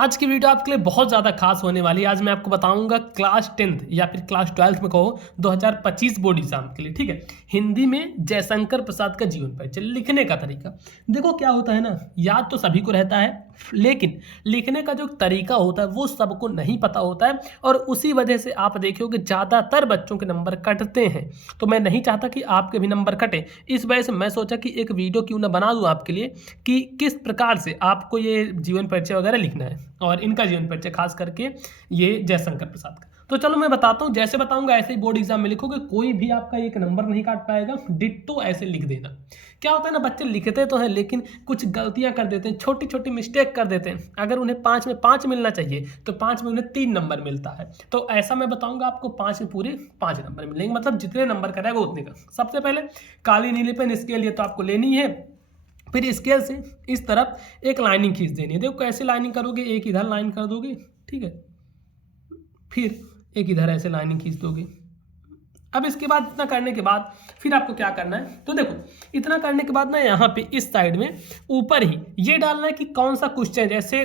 आज की वीडियो आपके लिए बहुत ज़्यादा खास होने वाली है। आज मैं आपको बताऊंगा क्लास 10th या फिर क्लास 12th में कहो 2025 बोर्ड एग्जाम के लिए। ठीक है, हिंदी में जयशंकर प्रसाद का जीवन परिचय लिखने का तरीका। देखो क्या होता है ना, याद तो सभी को रहता है, लेकिन लिखने का जो तरीका होता है वो सबको नहीं पता होता है, और उसी वजह से आप देखोगे ज़्यादातर बच्चों के नंबर कटते हैं। तो मैं नहीं चाहता कि आपके भी नंबर कटे, इस वजह से मैं सोचा कि एक वीडियो क्यों ना बना दूं आपके लिए कि किस प्रकार से आपको ये जीवन परिचय वगैरह लिखना है, और इनका जीवन परिचय खास करके ये जयशंकर प्रसाद का। तो चलो मैं बताता हूँ, जैसे बताऊंगा ऐसे ही बोर्ड एग्जाम में लिखोगे, कोई भी आपका एक नंबर नहीं काट पाएगा, डिट्टो ऐसे लिख देना। क्या होता है ना, बच्चे लिखते तो हैं लेकिन कुछ गलतियां कर देते हैं, छोटी छोटी मिस्टेक कर देते हैं। अगर उन्हें 5 में 5 मिलना चाहिए तो 5 में उन्हें 3 नंबर मिलता है। तो ऐसा मैं बताऊंगा आपको, 5 में पूरे 5 नंबर मिलेंगे, मतलब जितने नंबर करेगा उतने का। सबसे पहले काली नीली पेन स्केल ये तो आपको लेनी है। फिर स्केल से इस तरफ एक लाइनिंग खींच देनी है। देखो कैसे लाइनिंग करोगे, एक इधर लाइन कर दोगे, ठीक है, फिर एक इधर ऐसे लाइनिंग खींच दोगे। अब इसके बाद इतना करने के बाद फिर आपको क्या करना है, तो देखो इतना करने के बाद ना यहाँ पे इस साइड में ऊपर ही ये डालना है कि कौन सा क्वेश्चन, जैसे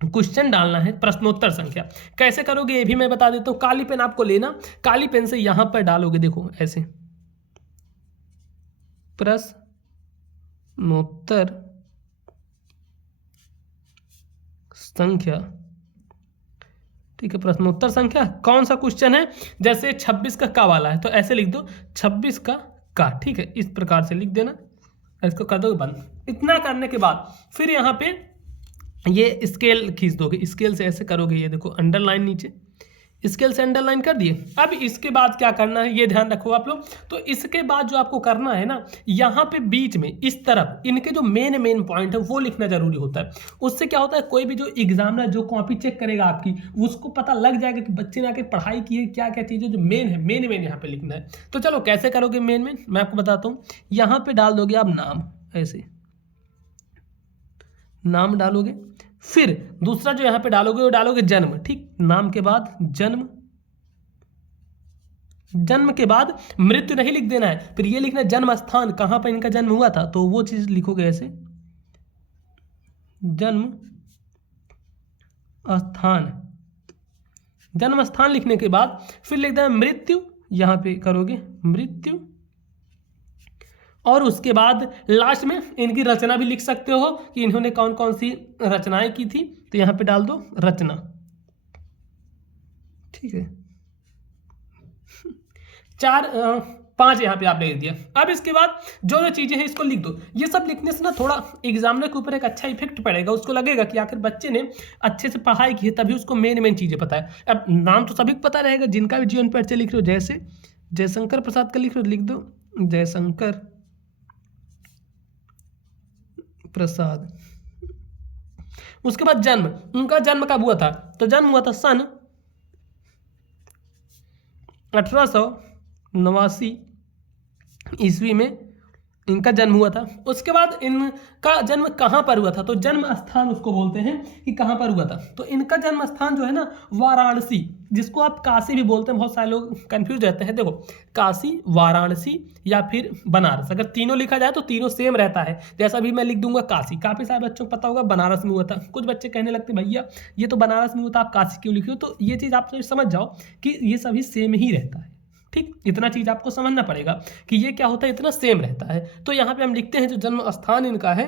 क्वेश्चन डालना है प्रश्नोत्तर संख्या। कैसे करोगे ये भी मैं बता देता हूँ। काली पेन आपको लेना, काली पेन से यहाँ पर डालोगे, देखो ऐसे प्रश्नोत्तर संख्या। ठीक है, प्रश्नोत्तर संख्या कौन सा क्वेश्चन है, जैसे 26 का वाला है तो ऐसे लिख दो 26 का। ठीक है, इस प्रकार से लिख देना, इसको कर दोगे बंद। इतना करने के बाद फिर यहाँ पे ये स्केल खींच दोगे, स्केल से ऐसे करोगे, ये देखो अंडरलाइन नीचे, स्केल से अंडरलाइन कर दिए। अब इसके बाद क्या करना है ये ध्यान रखो आप लोग। तो इसके बाद जो आपको करना है ना, यहाँ पे बीच में इस तरफ इनके जो मेन पॉइंट है वो लिखना जरूरी होता है। उससे क्या होता है, कोई भी जो एग्जामिनर जो कॉपी चेक करेगा आपकी, उसको पता लग जाएगा कि बच्चे ने आके पढ़ाई की है, क्या क्या चीज़ें जो मेन है, मेन यहाँ पे लिखना है। तो चलो कैसे करोगे मेन मैं आपको बताता हूँ। यहाँ पे डाल दोगे आप नाम, ऐसे नाम डालोगे। फिर दूसरा जो यहाँ पे डालोगे वो डालोगे जन्म। ठीक, नाम के बाद जन्म, जन्म के बाद मृत्यु नहीं लिख देना है, फिर ये लिखना है जन्म स्थान, कहां पर इनका जन्म हुआ था, तो वो चीज लिखोगे ऐसे जन्म स्थान। जन्म स्थान लिखने के बाद फिर लिख देना मृत्यु, यहां पे करोगे मृत्यु, और उसके बाद लास्ट में इनकी रचना भी लिख सकते हो कि इन्होंने कौन कौन सी रचनाएं की थी, तो यहां पे डाल दो रचना। ठीक है, 5 यहाँ पे आपने लिख दिया। अब इसके बाद जो जो चीज़ें हैं इसको लिख दो। ये सब लिखने से ना थोड़ा एग्जामिनर के ऊपर एक अच्छा इफेक्ट पड़ेगा, उसको लगेगा कि आखिर बच्चे ने अच्छे से पढ़ाई की है, तभी उसको मेन चीज़ें पता है। अब नाम तो सभी को पता रहेगा, जिनका भी जीवन परिचय लिख रहे हो, जैसे जयशंकर प्रसाद का लिख रहे हो, लिख दो जयशंकर प्रसाद। उसके बाद जन्म, उनका जन्म कब हुआ था, तो जन्म हुआ था सन 1889 ईस्वी में इनका जन्म हुआ था। उसके बाद इनका जन्म कहाँ पर हुआ था, तो जन्म स्थान उसको बोलते हैं कि कहाँ पर हुआ था। तो इनका जन्म स्थान जो है ना, वाराणसी, जिसको आप काशी भी बोलते हैं। बहुत सारे लोग कंफ्यूज रहते हैं। देखो काशी, वाराणसी या फिर बनारस, अगर तीनों लिखा जाए तो तीनों सेम रहता है। जैसा भी मैं लिख दूंगा काशी, काफी सारे बच्चों को पता होगा बनारस में हुआ था। कुछ बच्चे कहने लगते भैया ये तो बनारस में हुआ था, आप काशी क्यों लिखे हो। तो ये चीज़ आप समझ जाओ कि ये सभी सेम ही रहता है। ठीक, इतना चीज आपको समझना पड़ेगा कि ये क्या होता है, इतना सेम रहता है। तो यहाँ पे हम लिखते हैं जो जन्म स्थान इनका है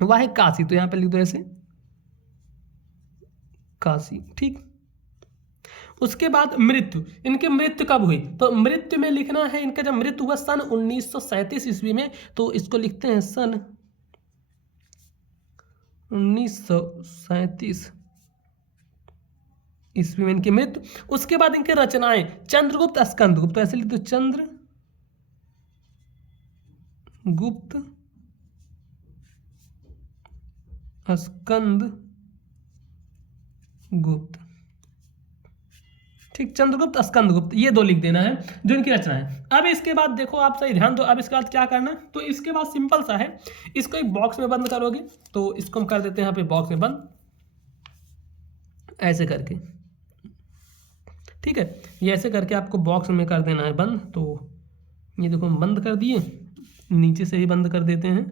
वह है काशी, तो यहाँ पे लिख दो ऐसे काशी। ठीक, उसके बाद मृत्यु, इनकी मृत्यु कब हुई, तो मृत्यु में लिखना है इनका जब मृत्यु हुआ सन 1937 ईस्वी में, तो इसको लिखते हैं सन 1937 ईस्वी में इनकी मृत्यु। उसके बाद इनके रचनाएं चंद्रगुप्त, स्कंदगुप्त, तो ऐसे लिख दो चंद्रगुप्त, स्कंदगुप्त। ठीक, चंद्रगुप्त, स्कंदगुप्त, ये दो लिख देना है जो इनकी रचना है। अब इसके बाद देखो आप सही ध्यान दो, अब इसके बाद क्या करना है, तो इसके बाद सिंपल सा है, इसको एक बॉक्स में बंद करोगे। तो इसको हम कर देते हैं यहाँ पे बॉक्स में बंद, ऐसे करके। ठीक है, ये ऐसे करके आपको बॉक्स में कर देना है बंद। तो ये देखो हम बंद कर दिए, नीचे से ही बंद कर देते हैं,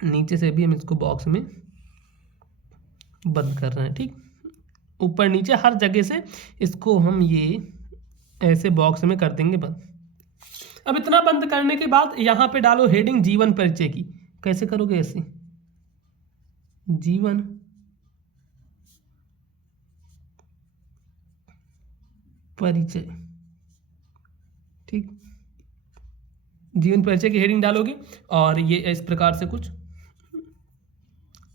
नीचे से भी हम इसको बॉक्स में बंद कर रहे हैं। ठीक, ऊपर नीचे हर जगह से इसको हम ये ऐसे बॉक्स में कर देंगे बंद। अब इतना बंद करने के बाद यहाँ पे डालो हेडिंग जीवन परिचय की। कैसे करोगे? ऐसे जीवन परिचय। ठीक, जीवन परिचय की हेडिंग डालोगे और ये इस प्रकार से कुछ।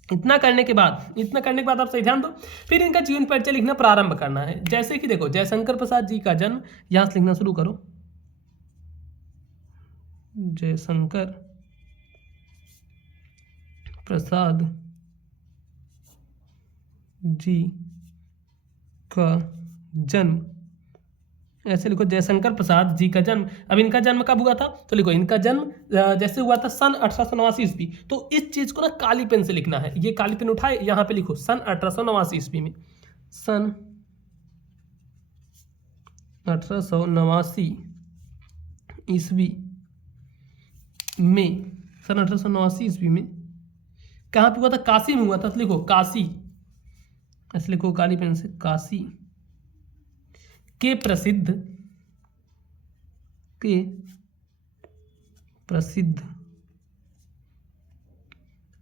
इतना करने के बाद आप सही ध्यान दो, फिर इनका जीवन परिचय लिखना प्रारंभ करना है। जैसे कि देखो, जयशंकर प्रसाद जी का जन्म, यहां से लिखना शुरू करो। जयशंकर प्रसाद जी का जन्म, ऐसे लिखो जयशंकर प्रसाद जी का जन्म। अब इनका जन्म कब हुआ था? तो लिखो इनका जन्म जैसे हुआ था सन 1889 ईस्वी। तो इस चीज को ना काली पेन से लिखना है। ये काली पेन उठाए, यहां पे लिखो सन 1889 ईस्वी में। सन 1889 ईस्वी में, सन 1889 ईस्वी में कहाँ पे हुआ था? काशी में हुआ था। तो लिखो काशी, ऐसे लिखो काली पेन से, काशी के प्रसिद्ध।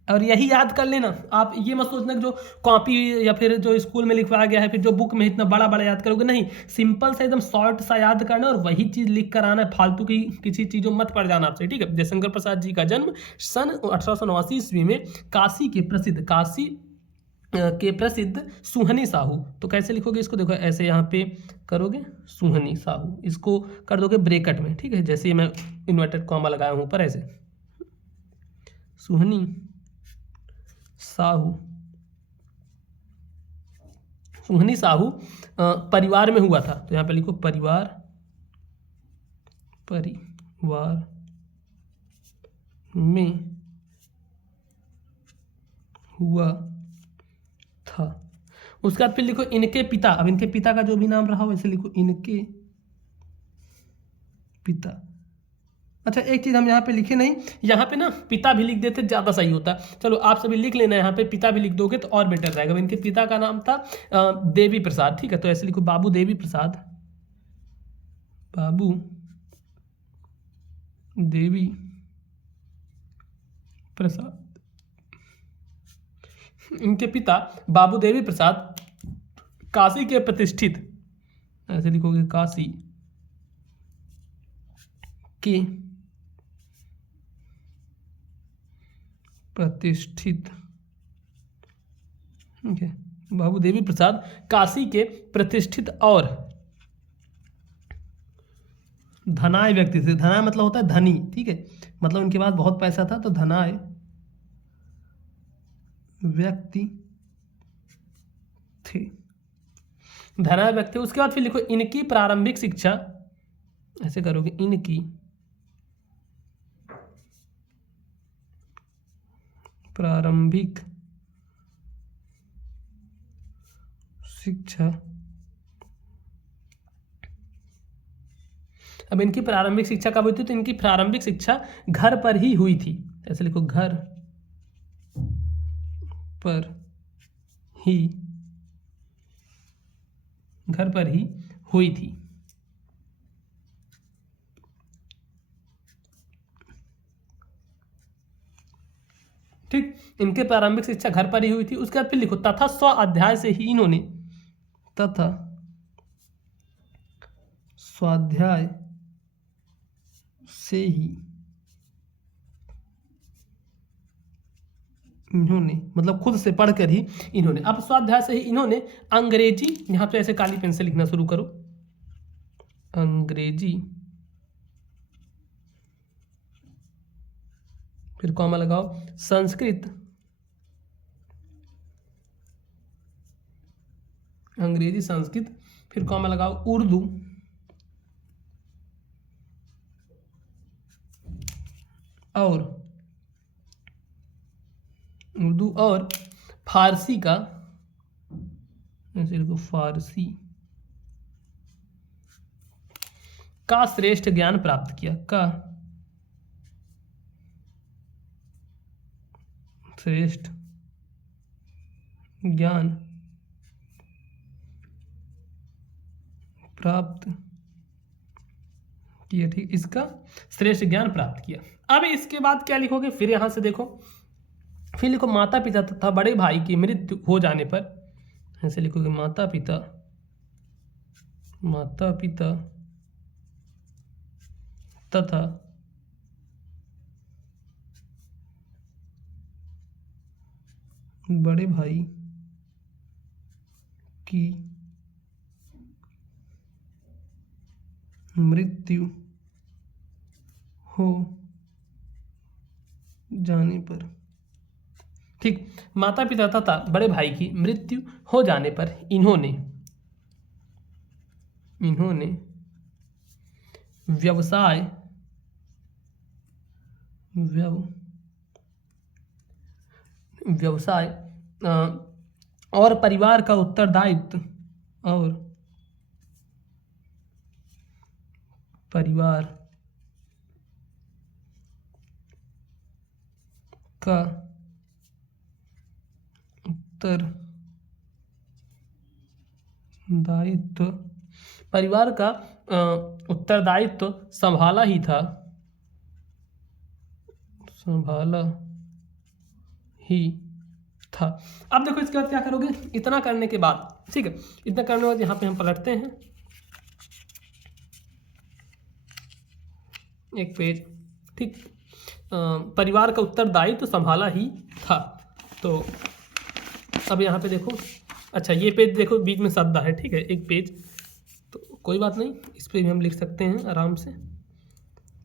और यही याद कर लेना आप, ये मत सोचना कि जो कॉपी या फिर जो स्कूल में लिखवाया गया है, फिर जो बुक में इतना बड़ा बड़ा याद करोगे, नहीं, सिंपल सा एकदम शॉर्ट सा याद करना और वही चीज लिख कर आना है। फालतू की किसी चीजों मत पड़ जाना आपसे। ठीक है, जयशंकर प्रसाद जी का जन्म सन 1889 ईस्वी में काशी के प्रसिद्ध सुहनी साहू। तो कैसे लिखोगे इसको? देखो ऐसे यहाँ पे करोगे सुहनी साहू, इसको कर दोगे ब्रैकेट में। ठीक है, जैसे मैं इन्वर्टेड कॉमा लगाया हूँ ऊपर, ऐसे सुहनी साहू। सुहनी साहू परिवार में हुआ था। तो यहाँ पे लिखो परिवार में हुआ था। उसके बाद फिर लिखो इनके पिता। अब इनके पिता का जो भी नाम रहा वैसे लिखो इनके पिता। अच्छा, एक चीज हम यहाँ पे लिखे नहीं, यहाँ पे ना पिता भी लिख देते ज्यादा सही होता। चलो आप सभी लिख लेना, यहाँ पे पिता भी लिख दोगे तो और बेटर रहेगा। इनके पिता का नाम था देवी प्रसाद। ठीक है, तो ऐसे लिखो बाबू देवी प्रसाद, बाबू देवी प्रसाद। इनके पिता बाबू देवी प्रसाद काशी के प्रतिष्ठित, ऐसे लिखोगे काशी के प्रतिष्ठित। ठीक है, बाबू देवी प्रसाद काशी के प्रतिष्ठित और धनाय व्यक्ति थे। धनाय मतलब होता है धनी। ठीक है, मतलब उनके पास बहुत पैसा था, तो धनाय व्यक्ति थे, धनाय व्यक्ति। उसके बाद फिर लिखो इनकी प्रारंभिक शिक्षा, ऐसे करोगे इनकी प्रारंभिक शिक्षा। अब इनकी प्रारंभिक शिक्षा कब हुई थी? तो इनकी प्रारंभिक शिक्षा घर पर ही हुई थी। ऐसे लिखो घर पर ही हुई थी। ठीक, इनके प्रारंभिक शिक्षा घर पर ही हुई थी। उसके बाद फिर लिखो तथा स्वाध्याय से ही इन्होंने, तथा स्वाध्याय से ही इन्होंने, मतलब खुद से पढ़कर ही इन्होंने। अब स्वाध्याय से ही इन्होंने अंग्रेजी, यहां पे ऐसे काली पेन से लिखना शुरू करो, अंग्रेजी, फिर कॉमा लगाओ, संस्कृत, अंग्रेजी संस्कृत, फिर कॉमा लगाओ, उर्दू और फारसी का, ऐसे लिखो फारसी का श्रेष्ठ ज्ञान प्राप्त किया, का श्रेष्ठ ज्ञान प्राप्त किया, ठीक, इसका श्रेष्ठ ज्ञान प्राप्त किया। अब इसके बाद क्या लिखोगे, फिर यहां से देखो, फिर लिखो माता पिता तथा बड़े भाई की मृत्यु हो जाने पर, ऐसे लिखोगे माता पिता तथा बड़े भाई की मृत्यु हो जाने पर, ठीक, माता पिता तथा बड़े भाई की मृत्यु हो जाने पर इन्होंने व्यवसाय और परिवार का उत्तरदायित्व परिवार का उत्तरदायित्व संभाला ही था। अब देखो इसके बाद क्या करोगे, इतना करने के बाद, ठीक है, इतना करने के बाद यहाँ पे हम पलटते हैं एक पेज, ठीक, परिवार का उत्तरदायित्व संभाला ही था। तो अब यहाँ पे देखो, अच्छा ये पेज देखो बीच में शब्द है, ठीक है, एक पेज, तो कोई बात नहीं, इस पे भी हम लिख सकते हैं आराम से,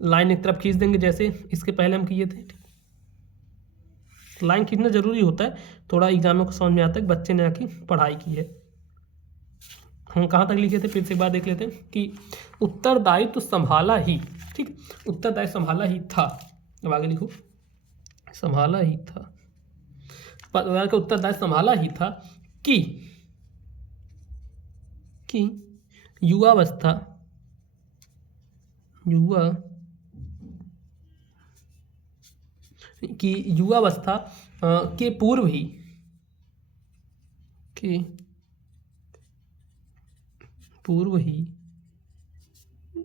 लाइन एक तरफ खींच देंगे जैसे इसके पहले हम किए थे। लाइन खींचना जरूरी होता है, थोड़ा एग्जाम को समझ में आता है बच्चे ने आके पढ़ाई की है। हम कहाँ तक लिखे थे, फिर से एक बार देख लेते हैं कि उत्तरदायित्व संभाला ही, ठीक, उत्तरदायित्व संभाला ही था। अब आगे लिखो, संभाला ही था, परिवार का उत्तरदायित्व संभाला ही था कि युवावस्था के पूर्व ही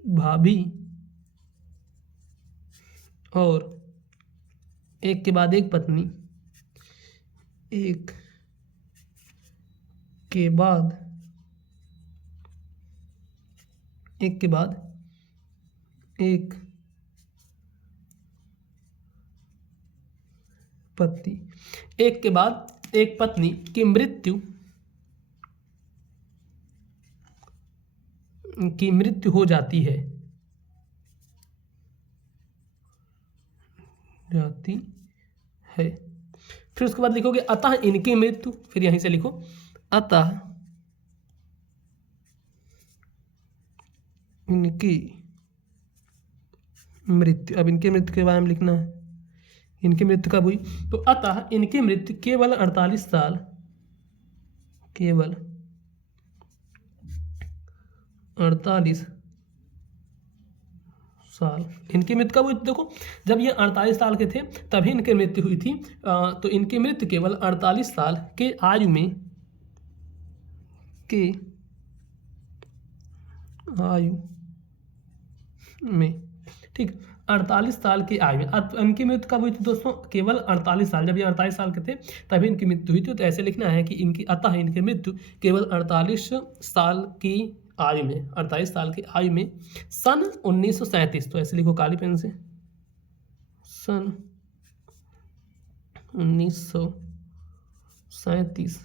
भाभी और एक के बाद एक पत्नी, एक के बाद एक पत्नी, एक के बाद एक पत्नी की मृत्यु हो जाती है, फिर उसके बाद लिखोगे अतः इनकी मृत्यु, फिर यहीं से लिखो अतः इनकी मृत्यु। अब इनकी मृत्यु के बारे में लिखना है, इनकी मृत्यु कब हुई, तो अतः इनकी मृत्यु केवल 48 साल इनकी मृत्यु कब हुई, देखो जब ये 48 साल के थे तभी इनकी मृत्यु हुई थी। तो इनकी मृत्यु केवल 48 साल के आयु में, ठीक, 48 साल की आयु में। अब इनकी मृत्यु कब हुई थी दोस्तों, केवल 48 साल, जब ये 48 साल के थे तभी इनकी मृत्यु हुई थी। तो ऐसे लिखना है कि अतः इनकी मृत्यु केवल 48 साल की आयु में, 48 साल की आयु में सन 1937, तो ऐसे लिखो काली पेन से, सन 1937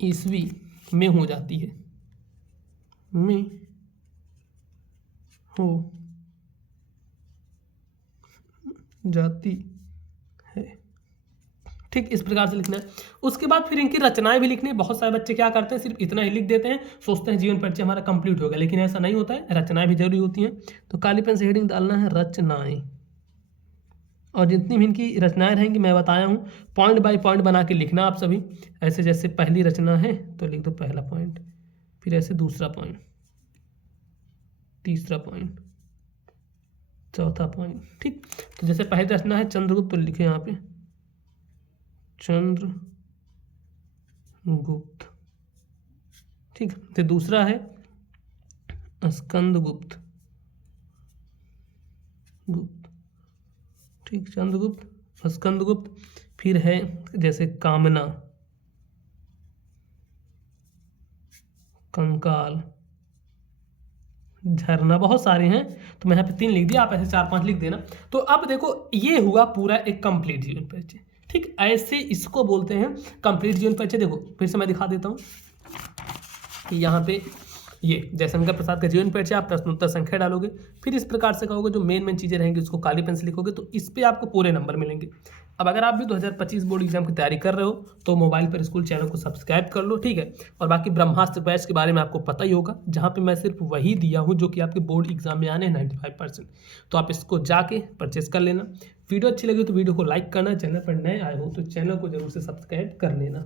ईस्वी में हो जाती है, ठीक, इस प्रकार से लिखना है। उसके बाद फिर इनकी रचनाएं भी लिखनी है। बहुत सारे बच्चे क्या करते हैं, सिर्फ इतना ही लिख देते हैं, सोचते हैं जीवन परिचय हमारा कंप्लीट हो गया, लेकिन ऐसा नहीं होता है, रचनाएं भी जरूरी होती हैं। तो काली पेन से हेडिंग डालना है रचनाएं, और जितनी भी इनकी रचनाएं रहेंगी मैं बताया हूँ, पॉइंट बाय पॉइंट बना के लिखना आप सभी। ऐसे जैसे पहली रचना है तो लिख दो पहला पॉइंट, फिर ऐसे दूसरा पॉइंट, तीसरा पॉइंट, चौथा पॉइंट, ठीक। तो जैसे पहली रचना है चंद्रगुप्त, तो लिखे यहाँ पे चंद्रगुप्त, गुप्त, ठीक। फिर दूसरा है स्कंदगुप्त गुप्त, ठीक, चंद्रगुप्त, स्कंदगुप्त। फिर है जैसे कामना, कंकाल, झरना, बहुत सारे हैं, तो मैं यहाँ पे 3 लिख दिया, आप ऐसे 4-5 लिख देना। तो अब देखो ये हुआ पूरा एक कंप्लीट जीवन परिचय, ठीक। ऐसे इसको बोलते हैं कंप्लीट जीवन परिचय। देखो फिर से मैं दिखा देता हूँ कि यहाँ पे ये जयशंकर प्रसाद का जीवन परिचय, आप प्रश्नोत्तर संख्या डालोगे, फिर इस प्रकार से कहोगे, जो मेन चीज़ें रहेंगी उसको काली पेन से लिखोगे, तो इस पे आपको पूरे नंबर मिलेंगे। अब अगर आप भी 2025 बोर्ड एग्जाम की तैयारी कर रहे हो तो मोबाइल पर स्कूल चैनल को सब्सक्राइब कर लो, ठीक है। और बाकी ब्रह्मास्त्र बैच के बारे में आपको पता ही होगा, जहाँ पे मैं सिर्फ वही दिया हूँ जो कि आपके बोर्ड एग्जाम में आने हैं 95%। तो आप इसको जाके परचेस कर लेना। वीडियो अच्छी लगी तो वीडियो को लाइक करना, चैनल पर नए आए हो तो चैनल को जरूर से सब्सक्राइब कर लेना।